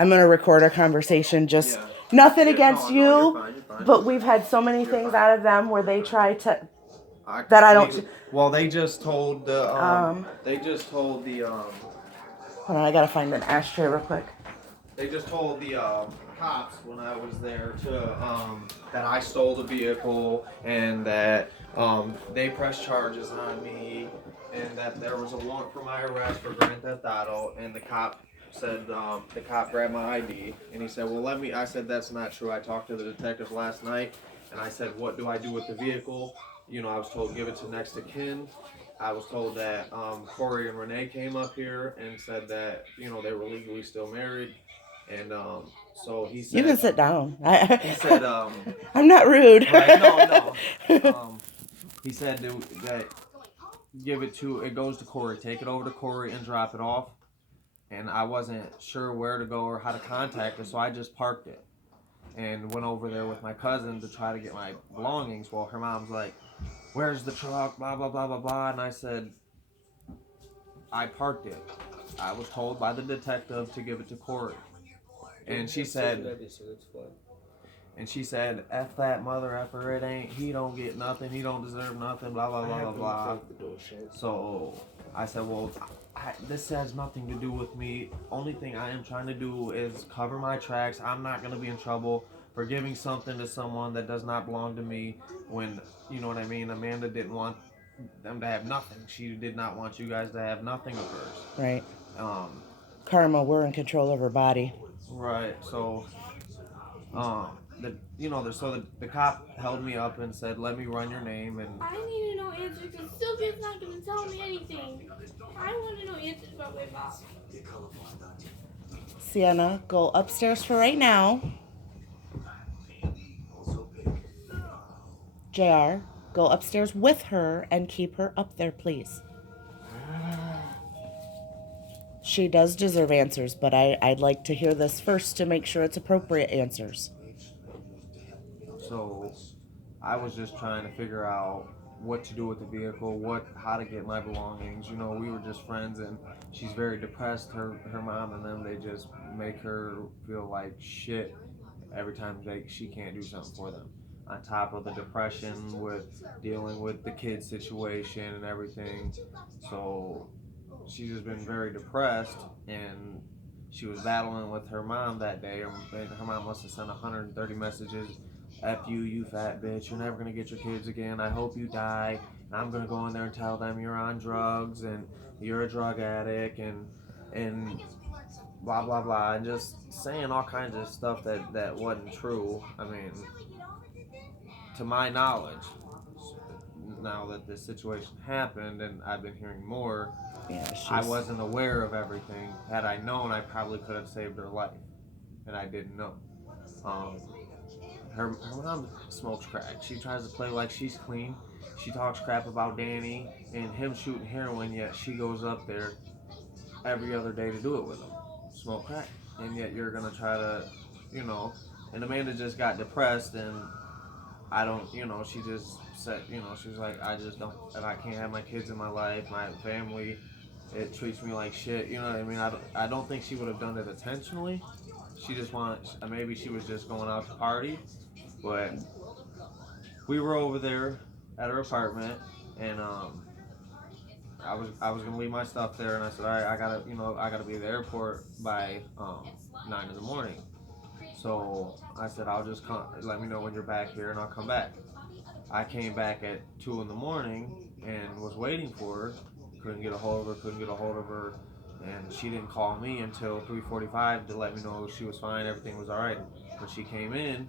I'm going to record our conversation. Just Yeah. nothing Yeah, against no, you, you're fine, you're fine. but we've had so many You're things fine. out of them where they You're fine. try to I that I completely. don't. Well, they just told the Um, They just told the hold on, I gotta find an ashtray real quick. They just told the cops when I was there to that I stole the vehicle and that they pressed charges on me and that there was a warrant for my arrest for grand theft auto and the cop said the cop grabbed my ID and he said, well, let me. I said that's not true. I talked to the detective last night and I said, what do I do with the vehicle? You know, I was told give it to next of kin. I was told that Corey and Renee came up here and said that they were legally still married, and so he You can said sit down. he said I'm not rude. right, no, he said that give it goes to Corey, take it over to Corey and drop it off, and I wasn't sure where to go or how to contact her, so I just parked it and went over there with my cousin to try to get my belongings. Well, her mom's like, where's the truck, blah blah blah blah blah, and I said I parked it. I was told by the detective to give it to Corey. And she said, F that mother effer, it ain't, he don't get nothing, he don't deserve nothing, blah, blah, blah, blah, blah. So I said, well, this has nothing to do with me. Only thing I am trying to do is cover my tracks. I'm not going to be in trouble for giving something to someone that does not belong to me when, you know what I mean, Amanda didn't want them to have nothing. She did not want you guys to have nothing of hers. Right. Um, Karma, we're in control of her body. right. So, the cop held me up and said, "Let me run your name." And I need to know answers because Sylvia's not going to tell me anything. I want to know answers about my mom. Sienna, go upstairs for right now. JR, go upstairs with her and keep her up there, please. She does deserve answers, but I'd like to hear this first to make sure it's appropriate answers. so, I was just trying to figure out what to do with the vehicle, how to get my belongings. You know, we were just friends, and she's very depressed. Her mom and them, they just make her feel like shit every time she can't do something for them. On top of the depression with dealing with the kid situation and everything, so she's just been very depressed, and she was battling with her mom that day. Her mom must have sent 130 messages. F you, you fat bitch. You're never going to get your kids again. I hope you die. And I'm going to go in there and tell them you're on drugs and you're a drug addict and blah, blah, blah. And just saying all kinds of stuff that wasn't true. I mean, to my knowledge, now that this situation happened and I've been hearing more, Yeah, I wasn't aware of everything. Had I known, I probably could have saved her life, and I didn't know. Um, her mom smokes crack. She tries to play like she's clean. She talks crap about Danny and him shooting heroin, yet she goes up there every other day to do it with him. Smoke crack. And yet you're going to try to, you know. And Amanda just got depressed, and I don't, she just said, she's like, I just don't, and I can't have my kids in my life, my family. It treats me like shit. You know what I mean? I don't think she would have done it intentionally. She just maybe she was just going out to party. But we were over there at her apartment, and I was gonna leave my stuff there, and I said, all right, I gotta be at the airport by 9 in the morning. So I said, I'll just come. Let me know when you're back here, and I'll come back. I came back at 2 in the morning and was waiting for her. Couldn't get a hold of her, and she didn't call me until 3:45 to let me know she was fine, everything was all right. When she came in,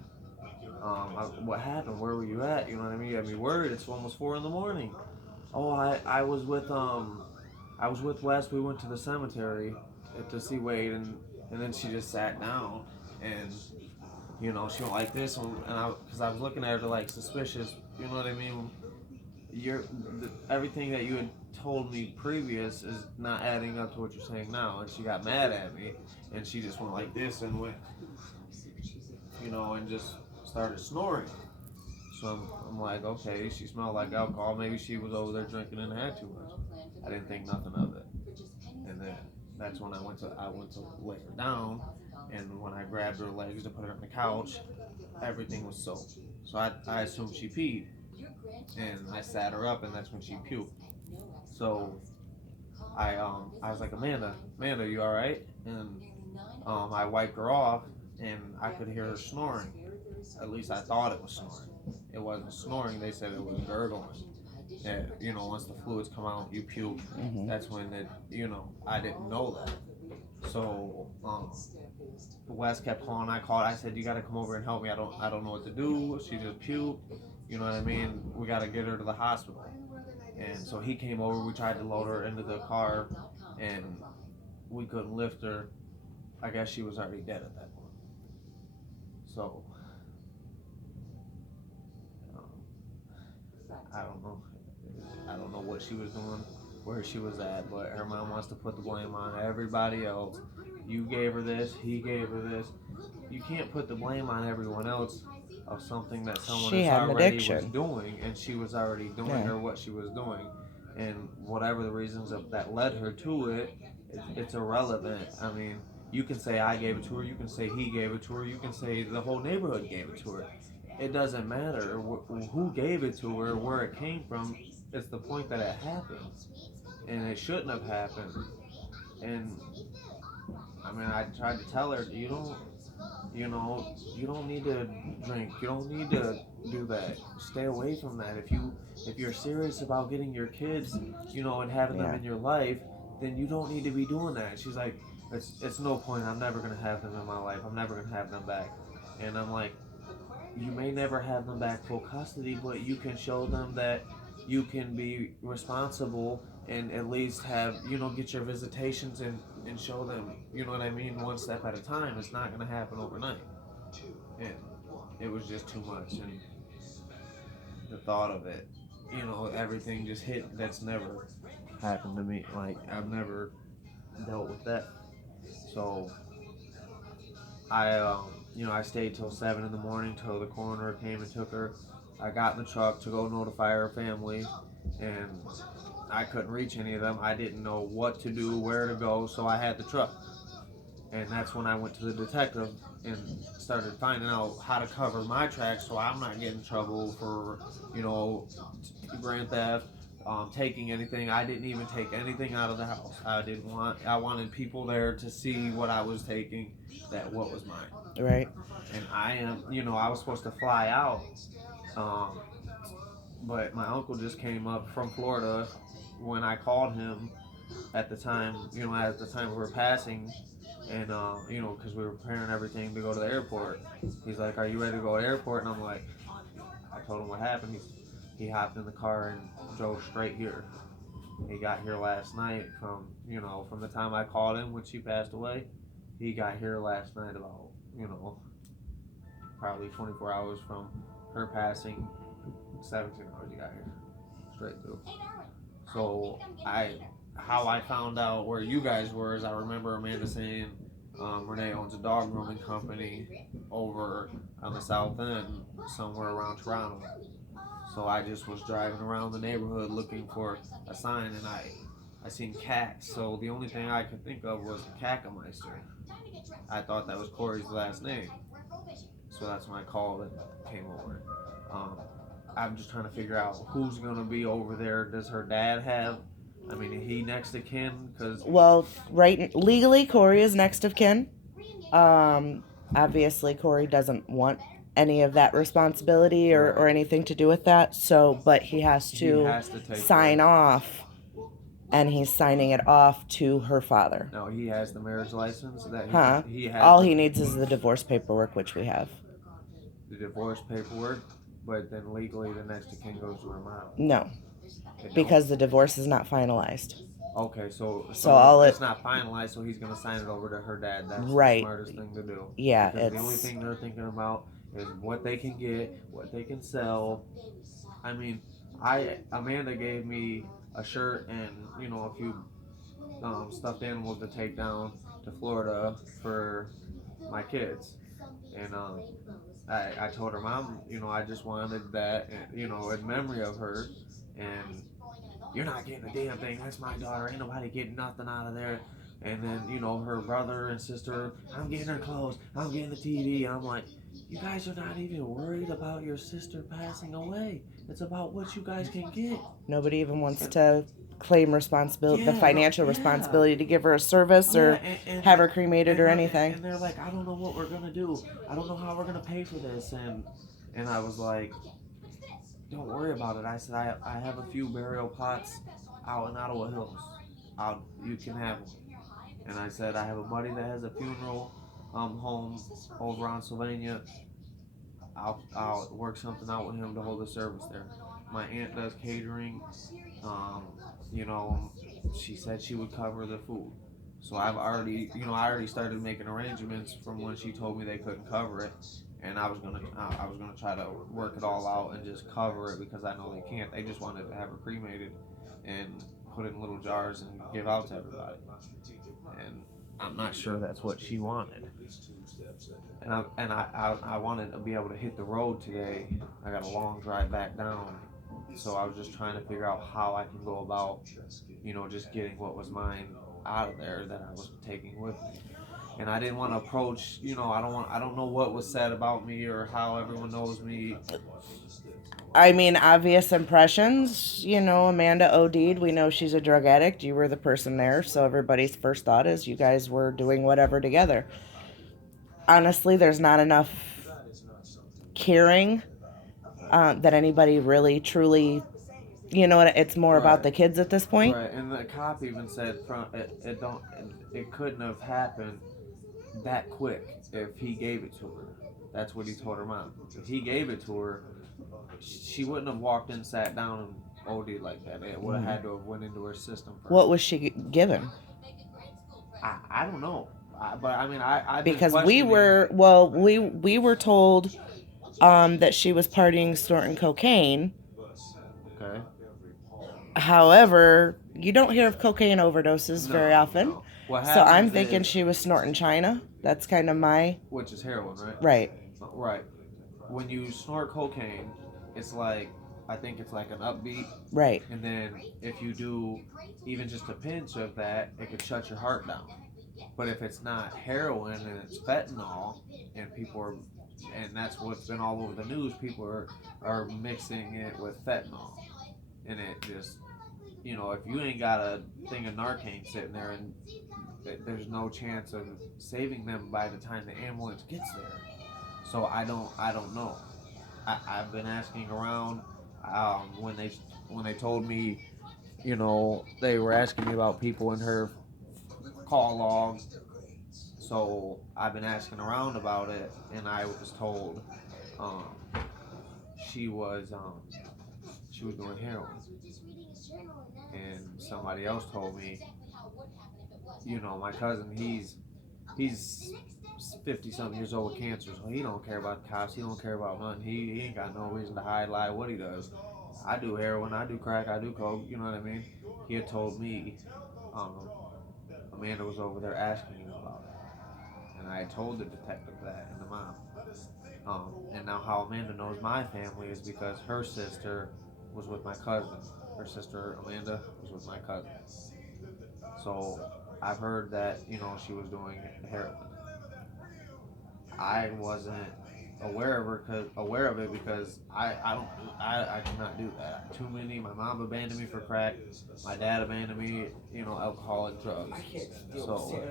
what happened? Where were you at? You know what I mean? You had me worried. It's almost 4 in the morning. Oh, I was with Wes. We went to the cemetery to see Wade, and then she just sat down, and she went like this, because I was looking at her like suspicious. You know what I mean? Everything that you had told me previous is not adding up to what you're saying now, and she got mad at me, and she just went like this and went, and just started snoring. So I'm like, okay, she smelled like alcohol. Maybe she was over there drinking and had too much. I didn't think nothing of it. And then that's when I went to lay her down, And when I grabbed her legs to put her on the couch, everything was soaked. So I assumed she peed, and I sat her up, and that's when she puked. So I was like, Amanda, you all right? And I wiped her off, and I could hear her snoring. At least I thought it was snoring. It wasn't snoring. They said it was gurgling. And once the fluids come out, you puke. Hmm. That's when I didn't know that. So Wes kept calling. I called. I said, "You got to come over and help me. I don't know what to do. She just puked. You know what I mean? We got to get her to the hospital." And so he came over. We tried to load her into the car, and we couldn't lift her. I guess she was already dead at that point. So um, I don't know. I don't know what she was doing, where she was at, but her mom wants to put the blame on everybody else. You gave her this. He gave her this. You can't put the blame on everyone else of something that someone She is had an already was addiction. doing, and she was already doing Yeah. or what she was doing, and whatever the reasons that led her to it, it's irrelevant. I mean, you can say I gave it to her, you can say he gave it to her, you can say the whole neighborhood gave it to her. It doesn't matter who gave it to her, where it came from. It's the point that it happened, and it shouldn't have happened. And I mean, I tried to tell her, you don't need to drink. You don't need to do that. Stay away from that. If you're serious about getting your kids, and having them Yeah. in your life, then you don't need to be doing that. She's like, it's no point. I'm never gonna have them in my life. I'm never gonna have them back. And I'm like, you may never have them back full custody, but you can show them that you can be responsible and at least have get your visitations and show them, you know what I mean, one step at a time. It's not going to happen overnight, and it was just too much. And the thought of it, everything just hit. That's never happened to me. Like, I've never dealt with that. So I stayed till 7 in the morning till the coroner came and took her. I got in the truck to go notify her family, and I couldn't reach any of them. I didn't know what to do, where to go, so I had the truck. And that's when I went to the detective and started finding out how to cover my tracks so I'm not getting in trouble for, you know, grand theft, taking anything. I didn't even take anything out of the house. I wanted people there to see what I was taking, that what was mine. Right. And I was supposed to fly out, um, but my uncle just came up from Florida when I called him at the time, at the time we were passing, and because we were preparing everything to go to the airport. He's like, "Are you ready to go to the airport?" And I'm like, I told him what happened. He hopped in the car and drove straight here. He got here last night from the time I called him when she passed away. He got here last night about probably 24 hours from her passing. 17 hours he got here straight through. So how I found out where you guys were is I remember Amanda saying Renee owns a dog grooming company over on the south end, somewhere around Toronto. So I just was driving around the neighborhood looking for a sign, and I seen cats. So the only thing I could think of was Cackameister. I thought that was Corey's last name. So that's when I called and came over. Um, I'm just trying to figure out who's gonna be over there. Does her dad have? I mean, is he next to kin? Cause Well, right, legally, Corey is next of kin. Um, Obviously, Corey doesn't want any of that responsibility or right, anything to do with that. So, but he has he to has to take sign care. off, and he's signing it off to her father. No, he has the marriage license that Huh? he has All he needs is the divorce paperwork, which we have. the divorce paperwork, but then legally the next of kin goes to her mom. No, They don't? because the divorce is not finalized. Okay, so So all it's it, not finalized, so he's gonna sign it over to her dad. That's the right? smartest thing to do. Yeah, Because the only it's thing they're thinking about is what they can get, what they can sell. I mean, Amanda gave me a shirt and a few stuffed animals to take down to Florida for my kids, and I told her mom, I just wanted that, in memory of her, and you're not getting a damn thing. That's my daughter. Ain't nobody getting nothing out of there. And then, you know, her brother and sister, I'm getting her clothes, I'm getting the TV. I'm like, you guys are not even worried about your sister passing away. It's about what you guys can get. Nobody even wants to claim responsibility, the Yeah, no, financial yeah. responsibility to give her a service or have her cremated or anything. And they're like, I don't know what we're gonna do. I don't know how we're gonna pay for this. And I was like, don't worry about it. I said, I have a few burial plots out in Ottawa Hills. You can have them. And I said, I have a buddy that has a funeral home over on Sylvania. I'll work something out with him to hold a service there. My aunt does catering. Um, you know, she said she would cover the food. So I already started making arrangements from when she told me they couldn't cover it, and I was gonna try to work it all out and just cover it because I know they can't. They just wanted to have her cremated and put it in little jars and give out to everybody. And I'm not sure that's what she wanted. And I wanted to be able to hit the road today. I got a long drive back down, so I was just trying to figure out how I can go about, you know, just getting what was mine out of there that I was taking with me. And I didn't want to approach, you know, I don't know what was said about me or how everyone knows me. I mean, obvious impressions. You know, Amanda OD'd. We know she's a drug addict. You were the person there, so everybody's first thought is you guys were doing whatever together. Honestly, there's not enough caring that anybody really, truly, you know, it's more about the kids at this point. Right, and the cop even said it couldn't have happened that quick if he gave it to her. That's what he told her mom. If he gave it to her, she wouldn't have walked in, sat down, and OD'd like that. It would have had to have went into her system first. What was she given? I don't know. But I mean, I because we were told that she was partying, snorting cocaine. Okay. However, you don't hear of cocaine overdoses very often. No. So I'm thinking she was snorting China. That's kind of which is heroin, right? Right. Right. When you snort cocaine, it's like, I think it's like an upbeat. Right. And then if you do even just a pinch of that, it could shut your heart down. But if it's not heroin and it's fentanyl, and and that's what's been all over the news, people are mixing it with fentanyl. And it just, you know, if you ain't got a thing of Narcan sitting there, and there's no chance of saving them by the time the ambulance gets there. So I don't know. I've been asking around when they told me, you know, they were asking me about people in her call log. So I've been asking around about it, and I was told um, she was doing heroin. And somebody else told me, you know, my cousin, he's 50 something years old with cancer, so he don't care about the cops. He don't care about nothing. He ain't got no reason to hide, lie what he does. I do heroin, I do crack, I do coke. You know what I mean? He had told me Amanda was over there asking him about it, and I told the detective that and the mom. And now how Amanda knows my family is because her sister was with my cousin. Her sister Amanda was with my cousin. So I've heard that, you know, she was doing heroin. I wasn't aware of it because I cannot do that. Too many. My mom abandoned me for crack. My dad abandoned me, you know, alcohol and drugs. So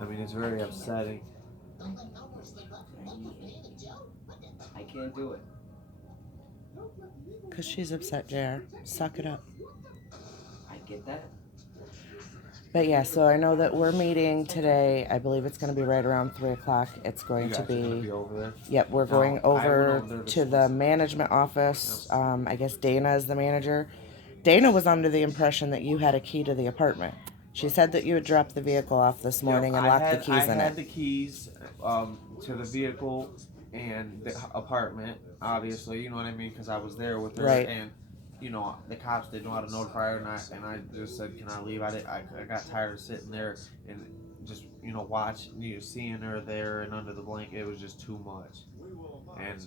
I mean, it's very upsetting. I can't do it. because she's upset, JR. Suck it up. I get that. But yeah, so I know that we're meeting today. I believe it's going to be right around 3 o'clock. It's going to be. Over there. Yep, we're going I went over over there to the management office. I guess Dana is the manager. Dana was under the impression that you had a key to the apartment. She said that you had dropped the vehicle off this morning and locked the keys in I it. had the keys to the vehicle and the apartment, obviously, you know what I mean, because I was there with her. Right. And, you know, the cops didn't know how to notify her, and I just said, can I leave? I got tired of sitting there and just, you know, seeing her there and under the blanket. It was just too much. and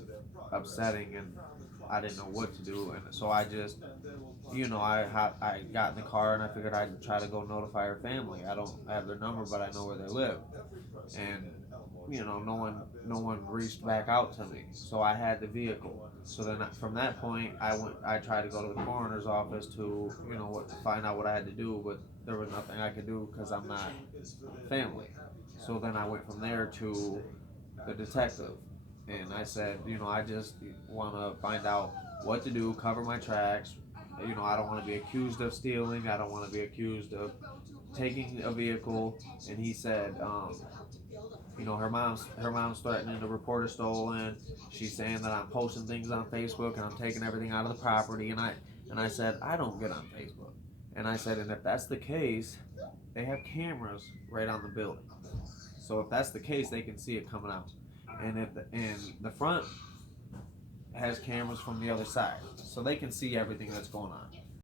upsetting, and I didn't know what to do, and so I just, I got in the car and I figured I'd try to go notify her family. I don't have their number, but I know where they live, and no one reached back out to me. So I had the vehicle. So then from that point, I tried to go to the coroner's office to find out what I had to do, but there was nothing I could do because I'm not family. So then I went from there to the detective, and I said, I just want to find out what to do, cover my tracks. I don't want to be accused of stealing. I don't want to be accused of taking a vehicle. And he said, her mom's threatening to report her stolen. She's saying that I'm posting things on Facebook and I'm taking everything out of the property. And I said, I don't get on Facebook. And I said, and if that's the case, they have cameras right on the building. So if that's the case, they can see it coming out. And the front has cameras from the other side, so they can see everything that's going on.